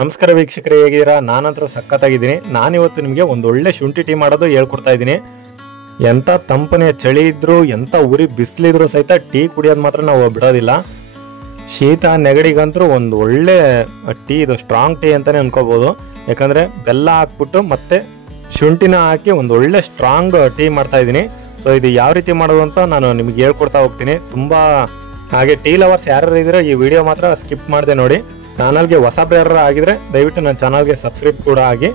ನಮಸ್ಕಾರ ವೀಕ್ಷಕರೇ, ಹೇಗಿದ್ದೀರಾ? ನಾನಂತರ ಸಖತ್ತಾಗಿದ್ದೀನಿ. ನಾನಿವತ್ತು ನಿಮಗೆ ಒಂದು ಒಳ್ಳೆ ಶುಂಠಿ ಟೀ ಮಾಡೋದು ಹೇಳ್ಕೊಡ್ತಾ ಇದ್ದೀನಿ. ಎಂಥ ತಂಪನೆಯ ಚಳಿ ಇದ್ರೂ, ಎಂಥ ಉರಿ ಬಿಸಿಲಿದ್ರು ಸಹಿತ ಟೀ ಕುಡಿಯೋದು ಮಾತ್ರ ನಾವು ಬಿಡೋದಿಲ್ಲ. ಶೀತ ನೆಗಡಿಗಂತೂ ಒಂದು ಒಳ್ಳೆ ಟೀ, ಇದು ಸ್ಟ್ರಾಂಗ್ ಟೀ ಅಂತಲೇ ಅನ್ಕೋಬೋದು. ಯಾಕಂದರೆ ಬೆಲ್ಲ ಹಾಕ್ಬಿಟ್ಟು ಮತ್ತೆ ಶುಂಠಿನ ಹಾಕಿ ಒಂದು ಒಳ್ಳೆ ಸ್ಟ್ರಾಂಗ್ ಟೀ ಮಾಡ್ತಾ ಇದ್ದೀನಿ. ಸೊ ಇದು ಯಾವ ರೀತಿ ಮಾಡೋದು ಅಂತ ನಾನು ನಿಮಗೆ ಹೇಳ್ಕೊಡ್ತಾ ಹೋಗ್ತೀನಿ. ತುಂಬ ಹಾಗೆ ಟೀ ಲವರ್ಸ್ ಯಾರು ಇದ್ರೆ ಈ ವಿಡಿಯೋ ಮಾತ್ರ ಸ್ಕಿಪ್ ಮಾಡದೆ ನೋಡಿ. ಚಾನಲ್ಗೆ ಹೊಸ ಪ್ಲೇಯರ್ ಆಗಿದ್ರೆ ದಯವಿಟ್ಟು ನನ್ನ ಚಾನಲ್ಗೆ ಸಬ್ಸ್ಕ್ರೈಬ್ ಕೂಡ ಆಗಿ.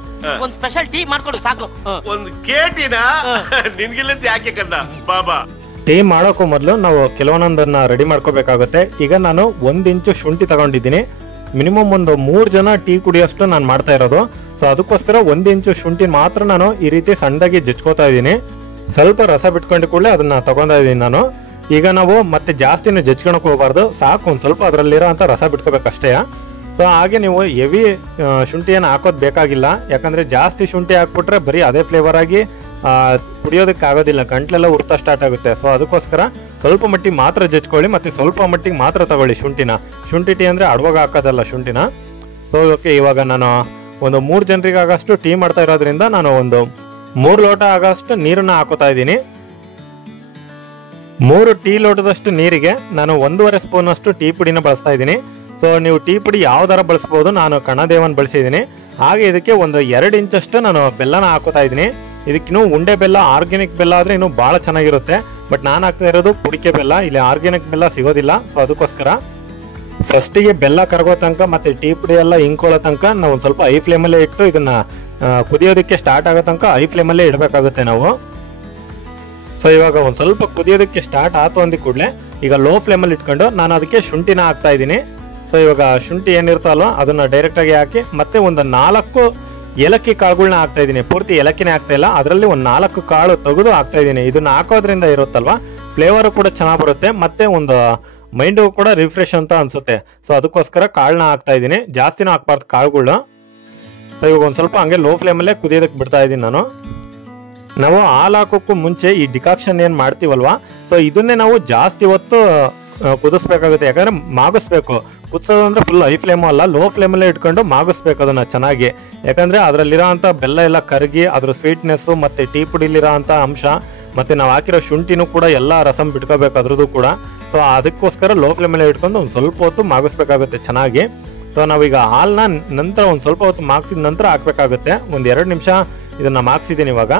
ಒಂದು ಸ್ಪೆಷಲ್ ಟೀ ಮಾಡ್ಕೊಡು ಸಾಕು. ಒಂದು ಕೇಟಿನ ನಿನ್ಗಿಲ್ಲಂತ ಯಾಕೆ ಕಣ್ಣ ಬಾಬಾ. ಟೀ ಮಾಡೋಕ್ಕೂ ಮೊದಲು ನಾವು ಕೆಲವೊಂದನ್ನ ರೆಡಿ ಮಾಡ್ಕೋಬೇಕಾಗುತ್ತೆ. ಈಗ ನಾನು 1 ಇಂಚು ಶುಂಠಿ ತಗೊಂಡಿದ್ದೀನಿ. ಮಿನಿಮಮ್ ಒಂದು 3 ಜನ ಟೀ ಕುಡಿಯೋಷ್ಟು ನಾನು ಮಾಡ್ತಾ ಇರೋದು. ಸೊ ಅದಕ್ಕೋಸ್ಕರ 1 ಇಂಚು ಶುಂಠಿ ಮಾತ್ರ ನಾನು ಈ ರೀತಿ ಸಣ್ಣದಾಗಿ ಜಜ್ಕೋತಾ ಇದ್ದೀನಿ. ಸ್ವಲ್ಪ ರಸ ಬಿಟ್ಕೊಂಡು ಕೂಡಲೇ ಅದನ್ನ ತಗೊಂತಾ ಇದ್ದೀನಿ ನಾನು. ಈಗ ನಾವು ಮತ್ತೆ ಜಾಸ್ತಿನೂ ಜಜ್ಕೊಳಕ್ ಹೋಗಬಾರ್ದು, ಸಾಕು ಒಂದು ಸ್ವಲ್ಪ ಅದರಲ್ಲಿರೋ ಅಂತ ರಸ ಬಿಟ್ಕೋಬೇಕಷ್ಟೇ. ಸೊ ಹಾಗೆ ನೀವು ಹೆವಿ ಶುಂಠಿಯನ್ನು ಹಾಕೋದು ಬೇಕಾಗಿಲ್ಲ. ಯಾಕಂದರೆ ಜಾಸ್ತಿ ಶುಂಠಿ ಹಾಕ್ಬಿಟ್ರೆ ಬರೀ ಅದೇ ಫ್ಲೇವರ್ ಆಗಿ ಕುಡಿಯೋದಕ್ಕೆ ಆಗೋದಿಲ್ಲ, ಗಂಟ್ಲೆಲ್ಲ ಉರ್ತಾ ಸ್ಟಾರ್ಟ್ ಆಗುತ್ತೆ. ಸೊ ಅದಕ್ಕೋಸ್ಕರ ಸ್ವಲ್ಪ ಮಟ್ಟಿಗೆ ಮಾತ್ರ ಜಜ್ಕೊಳ್ಳಿ, ಮತ್ತು ಸ್ವಲ್ಪ ಮಟ್ಟಿಗೆ ಮಾತ್ರ ತಗೊಳ್ಳಿ ಶುಂಠಿನ. ಶುಂಠಿ ಟೀ ಅಂದರೆ ಅಡುವಾಗ ಹಾಕೋದಲ್ಲ ಶುಂಠಿನ. ಸೊ ಓಕೆ, ಇವಾಗ ನಾನು ಒಂದು 3 ಜನರಿಗಾಗಷ್ಟು ಟೀ ಮಾಡ್ತಾ ಇರೋದ್ರಿಂದ ನಾನು ಒಂದು 3 ಲೋಟ ಆಗೋಷ್ಟು ನೀರನ್ನು ಹಾಕೋತಾ ಇದ್ದೀನಿ. 3 ಟೀ ಲೋಟದಷ್ಟು ನೀರಿಗೆ ನಾನು 1.5 ಸ್ಪೂನ್ ಅಷ್ಟು ಟೀ ಪುಡಿನ ಬಳಸ್ತಾ ಇದ್ದೀನಿ. ಸೊ ನೀವು ಟೀ ಪುಡಿ ಯಾವ್ದಾರ ಬಳಸ್ಬೋದು, ನಾನು ಕಣದೇವನ್ ಬಳಸಿದ್ದೀನಿ. ಹಾಗೆ ಇದಕ್ಕೆ ಒಂದು 2 ಇಂಚಷ್ಟು ನಾನು ಬೆಲ್ಲನ ಹಾಕೋತಾ ಇದ್ದೀನಿ. ಇದಕ್ಕಿನ್ನೂ ಉಂಡೆ ಬೆಲ್ಲ, ಆರ್ಗ್ಯಾನಿಕ್ ಬೆಲ್ಲ ಆದರೆ ಇನ್ನೂ ಭಾಳ ಚೆನ್ನಾಗಿರುತ್ತೆ. ಬಟ್ ನಾನು ಹಾಕ್ತಾ ಇರೋದು ಪುಡಿಕೆ ಬೆಲ್ಲ, ಇಲ್ಲಿ ಆರ್ಗ್ಯಾನಿಕ್ ಬೆಲ್ಲ ಸಿಗೋದಿಲ್ಲ. ಸೊ ಅದಕ್ಕೋಸ್ಕರ ಫಸ್ಟಿಗೆ ಬೆಲ್ಲ ಕರಗೋ ತನಕ ಮತ್ತು ಟೀ ಪುಡಿ ಎಲ್ಲ ಹಿಂಕೊಳ್ಳೋ ತನಕ ನಾವು ಒಂದು ಸ್ವಲ್ಪ ಹೈ ಫ್ಲೇಮಲ್ಲೇ ಇಟ್ಟು ಇದನ್ನು ಕುದಿಯೋದಕ್ಕೆ ಸ್ಟಾರ್ಟ್ ಆಗೋ ತನಕ ಹೈ ಫ್ಲೇಮಲ್ಲೇ ಇಡಬೇಕಾಗುತ್ತೆ ನಾವು. ಸೊ ಇವಾಗ ಒಂದು ಸ್ವಲ್ಪ ಕುದಿಯೋದಕ್ಕೆ ಸ್ಟಾರ್ಟ್ ಆಯ್ತು ಅಂದ ಕೂಡಲೇ ಈಗ ಲೋ ಫ್ಲೇಮಲ್ಲಿ ಇಟ್ಕೊಂಡು ನಾನು ಅದಕ್ಕೆ ಶುಂಠಿನ ಹಾಕ್ತಾ ಇದ್ದೀನಿ. ಸೊ ಇವಾಗ ಶುಂಠಿ ಏನಿರುತ್ತಲ್ವ ಅದನ್ನು ಡೈರೆಕ್ಟಾಗಿ ಹಾಕಿ ಮತ್ತೆ ಒಂದು 4 ಏಲಕ್ಕಿ ಕಾಳುಗಳನ್ನ ಹಾಕ್ತಾ ಇದ್ದೀನಿ. ಪೂರ್ತಿ ಏಲಕ್ಕಿನೇ ಹಾಕ್ತಾ ಇಲ್ಲ, ಅದರಲ್ಲಿ ಒಂದು 4 ಕಾಳು ತೆಗೆದು ಹಾಕ್ತಾ ಇದ್ದೀನಿ. ಇದನ್ನ ಹಾಕೋದ್ರಿಂದ ಇರುತ್ತಲ್ವ ಫ್ಲೇವರು ಕೂಡ ಚೆನ್ನಾಗಿ ಬರುತ್ತೆ, ಮತ್ತೆ ಒಂದು ಮೈಂಡು ಕೂಡ ರಿಫ್ರೆಶ್ ಅಂತ ಅನ್ಸುತ್ತೆ. ಸೊ ಅದಕ್ಕೋಸ್ಕರ ಕಾಳನ್ನ ಹಾಕ್ತಾ ಇದ್ದೀನಿ, ಜಾಸ್ತಿನೂ ಹಾಕ್ಬಾರ್ದು ಕಾಳುಗಳು. ಸೊ ಇವಾಗ ಒಂದು ಸ್ವಲ್ಪ ಹಂಗೆ ಲೋ ಫ್ಲೇಮಲ್ಲೇ ಕುದಿಯೋದಕ್ಕೆ ಬಿಡ್ತಾ ಇದ್ದೀನಿ ನಾನು. ನಾವು ಹಾಲು ಹಾಕೋಕ್ಕೂ ಮುಂಚೆ ಈ ಡಿಕಾಕ್ಷನ್ ಏನು ಮಾಡ್ತೀವಲ್ವಾ, ಸೊ ಇದನ್ನೇ ನಾವು ಜಾಸ್ತಿ ಹೊತ್ತು ಕುದಿಸ್ಬೇಕಾಗುತ್ತೆ. ಯಾಕಂದರೆ ಮಾಗಿಸ್ಬೇಕು. ಕುದಿಸೋದು ಅಂದರೆ ಫುಲ್ ಹೈ ಫ್ಲೇಮು ಅಲ್ಲ, ಲೋ ಫ್ಲೇಮಲ್ಲೇ ಇಟ್ಕೊಂಡು ಮಾಗಿಸ್ಬೇಕು ಅದನ್ನು ಚೆನ್ನಾಗಿ. ಯಾಕಂದರೆ ಅದರಲ್ಲಿರೋ ಅಂಥ ಬೆಲ್ಲ ಎಲ್ಲ ಕರಗಿ ಅದ್ರ ಸ್ವೀಟ್ನೆಸ್ಸು ಮತ್ತು ಟೀ ಪುಡಿಲಿರೋ ಅಂಥ ಅಂಶ ಮತ್ತು ನಾವು ಹಾಕಿರೋ ಶುಂಠಿನೂ ಕೂಡ ಎಲ್ಲ ರಸಂ ಬಿಟ್ಕೋಬೇಕು ಅದ್ರದ್ದು ಕೂಡ. ಸೊ ಅದಕ್ಕೋಸ್ಕರ ಲೋ ಫ್ಲೇಮಲ್ಲೇ ಇಟ್ಕೊಂಡು ಒಂದು ಸ್ವಲ್ಪ ಹೊತ್ತು ಮಾಗಿಸ್ಬೇಕಾಗುತ್ತೆ ಚೆನ್ನಾಗಿ. ಸೊ ನಾವೀಗ ಹಾಲನ್ನ ನಂತರ ಒಂದು ಸ್ವಲ್ಪ ಹೊತ್ತು ಮಾಗಿಸಿದ ನಂತರ ಹಾಕಬೇಕಾಗುತ್ತೆ. ಒಂದು 2 ನಿಮಿಷ ಇದನ್ನು ಮಾಗಿಸಿದ್ದೀನಿ. ಇವಾಗ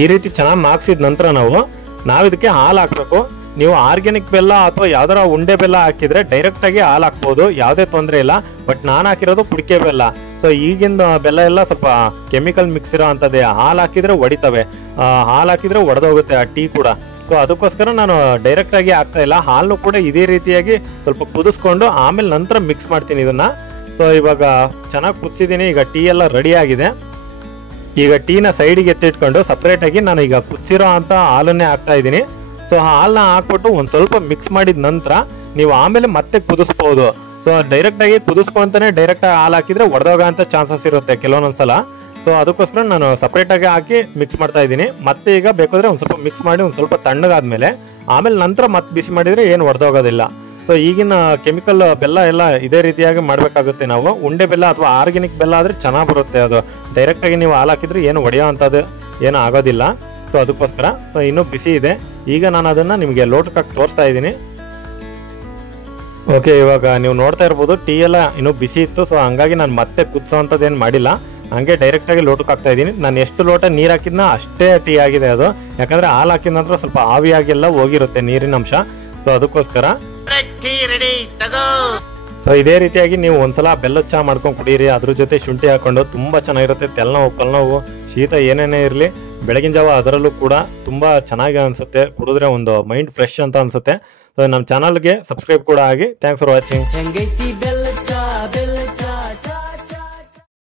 ಈ ರೀತಿ ಚೆನ್ನಾಗಿ ಮಾಗಿಸಿದ ನಂತರ ನಾವು ಇದಕ್ಕೆ ಹಾಲು ಹಾಕಬೇಕು. ನೀವು ಆರ್ಗ್ಯಾನಿಕ್ ಬೆಲ್ಲ ಅಥವಾ ಯಾವ್ದಾರ ಉಂಡೆ ಬೆಲ್ಲ ಹಾಕಿದ್ರೆ ಡೈರೆಕ್ಟಾಗಿ ಹಾಲು ಹಾಕ್ಬೋದು, ಯಾವುದೇ ತೊಂದರೆ ಇಲ್ಲ. ಬಟ್ ನಾನು ಹಾಕಿರೋದು ಪುಡಿಕೆ ಬೆಲ್ಲ. ಸೊ ಈಗಿನ ಬೆಲ್ಲ ಎಲ್ಲ ಸ್ವಲ್ಪ ಕೆಮಿಕಲ್ ಮಿಕ್ಸ್ ಇರೋ ಅಂಥದ್ದೇ. ಹಾಲು ಹಾಕಿದ್ರೆ ಒಡಿತವೆ, ಹಾಲು ಹಾಕಿದ್ರೆ ಒಡೆದೋಗುತ್ತೆ ಆ ಟೀ ಕೂಡ. ಸೊ ಅದಕ್ಕೋಸ್ಕರ ನಾನು ಡೈರೆಕ್ಟಾಗಿ ಹಾಕ್ತಾ ಇಲ್ಲ. ಹಾಲು ಕೂಡ ಇದೇ ರೀತಿಯಾಗಿ ಸ್ವಲ್ಪ ಕುದಿಸ್ಕೊಂಡು ಆಮೇಲೆ ನಂತರ ಮಿಕ್ಸ್ ಮಾಡ್ತೀನಿ ಇದನ್ನು. ಸೊ ಇವಾಗ ಚೆನ್ನಾಗಿ ಕುದಿಸಿದ್ದೀನಿ. ಈಗ ಟೀ ಎಲ್ಲ ರೆಡಿ ಆಗಿದೆ. ಈಗ ಟೀನ ಸೈಡಿಗೆ ಎತ್ತಿಟ್ಕೊಂಡು ಸಪ್ರೇಟಾಗಿ ನಾನು ಈಗ ಕುದಿಸಿರೋ ಅಂಥ ಹಾಲನ್ನೇ ಹಾಕ್ತಾ ಇದ್ದೀನಿ. ಸೊ ಹಾಲನ್ನ ಹಾಕ್ಬಿಟ್ಟು ಒಂದು ಸ್ವಲ್ಪ ಮಿಕ್ಸ್ ಮಾಡಿದ ನಂತರ ನೀವು ಆಮೇಲೆ ಮತ್ತೆ ಕುದಿಸ್ಬೋದು. ಸೊ ಡೈರೆಕ್ಟಾಗಿ ಕುದಿಸ್ಕೊಂತಾನೆ ಡೈರೆಕ್ಟಾಗಿ ಹಾಲು ಹಾಕಿದರೆ ಒಡೆದೋಗೋ ಅಂಥ ಚಾನ್ಸಸ್ ಇರುತ್ತೆ ಕೆಲವೊಂದೊಂದ್ಸಲ. ಸೊ ಅದಕ್ಕೋಸ್ಕರ ನಾನು ಸಪ್ರೇಟಾಗಿ ಹಾಕಿ ಮಿಕ್ಸ್ ಮಾಡ್ತಾ ಇದ್ದೀನಿ. ಮತ್ತೆ ಈಗ ಬೇಕಾದರೆ ಒಂದು ಸ್ವಲ್ಪ ಮಿಕ್ಸ್ ಮಾಡಿ ಒಂದು ಸ್ವಲ್ಪ ತಣ್ಣಗಾದ್ಮೇಲೆ ಆಮೇಲೆ ನಂತರ ಮತ್ತೆ ಬಿಸಿ ಮಾಡಿದರೆ ಏನು ಒಡೆದೋಗೋದಿಲ್ಲ. ಸೊ ಈಗಿನ ಕೆಮಿಕಲ್ ಬೆಲ್ಲ ಎಲ್ಲ ಇದೇ ರೀತಿಯಾಗಿ ಮಾಡಬೇಕಾಗುತ್ತೆ ನಾವು. ಉಂಡೆ ಬೆಲ್ಲ ಅಥವಾ ಆರ್ಗ್ಯಾನಿಕ್ ಬೆಲ್ಲ ಆದರೆ ಚೆನ್ನಾಗಿ ಬರುತ್ತೆ. ಅದು ಡೈರೆಕ್ಟಾಗಿ ನೀವು ಹಾಲು ಹಾಕಿದ್ರೆ ಏನು ಒಡೆಯೋ ಅಂಥದ್ದು ಏನೂ ಆಗೋದಿಲ್ಲ. ಸೊ ಅದಕ್ಕೋಸ್ಕರ ಸೊ ಇನ್ನೂ ಬಿಸಿ ಇದೆ. ಈಗ ನಾನು ಅದನ್ನು ನಿಮಗೆ ಲೋಟಕ್ಕೆ ತೋರಿಸ್ತಾ ಇದ್ದೀನಿ. ಓಕೆ, ಇವಾಗ ನೀವು ನೋಡ್ತಾ ಇರ್ಬೋದು ಟೀ ಎಲ್ಲ ಇನ್ನೂ ಬಿಸಿ ಇತ್ತು. ಸೊ ಹಂಗಾಗಿ ನಾನು ಮತ್ತೆ ಕುದಿಸೋ ಅಂಥದ್ದು ಏನು ಮಾಡಿಲ್ಲ, ಹಂಗೆ ಡೈರೆಕ್ಟಾಗಿ ಲೋಟಕ್ಕೆ ಹಾಕ್ತಾ ಇದ್ದೀನಿ. ನಾನು ಎಷ್ಟು ಲೋಟ ನೀರು ಹಾಕಿದ್ನ ಅಷ್ಟೇ ಟೀ ಆಗಿದೆ ಅದು. ಯಾಕಂದರೆ ಹಾಲು ಹಾಕಿದ ನಂತರ ಸ್ವಲ್ಪ ಆವಿಯಾಗೆಲ್ಲ ಹೋಗಿರುತ್ತೆ ನೀರಿನ ಅಂಶ. ಸೊ ಅದಕ್ಕೋಸ್ಕರ ಸೊ ಇದೇ ರೀತಿಯಾಗಿ ನೀವು ಒಂದ್ಸಲ ಬೆಲ್ಲದ ಚಹಾ ಮಾಡ್ಕೊಂಡು ಕುಡೀರಿ. ಅದ್ರ ಜೊತೆ ಶುಂಠಿ ಹಾಕೊಂಡು ತುಂಬ ಚೆನ್ನಾಗಿರುತ್ತೆ. ತಲೆನೋವು, ಪಲ್ನೋವು, ಶೀತ ಏನೇನೇ ಇರಲಿ ಬೆಳಗಿನ ಜಾವ ಅದರಲ್ಲೂ ಕೂಡ ತುಂಬ ಚೆನ್ನಾಗಿ ಅನಿಸುತ್ತೆ. ಕುಡಿದ್ರೆ ಒಂದು ಮೈಂಡ್ ಫ್ರೆಶ್ ಅಂತ ಅನಿಸುತ್ತೆ. ಸೊ ನಮ್ಮ ಚಾನಲ್ಗೆ ಸಬ್ಸ್ಕ್ರೈಬ್ ಕೂಡ ಆಗಿ. Thanks for watching.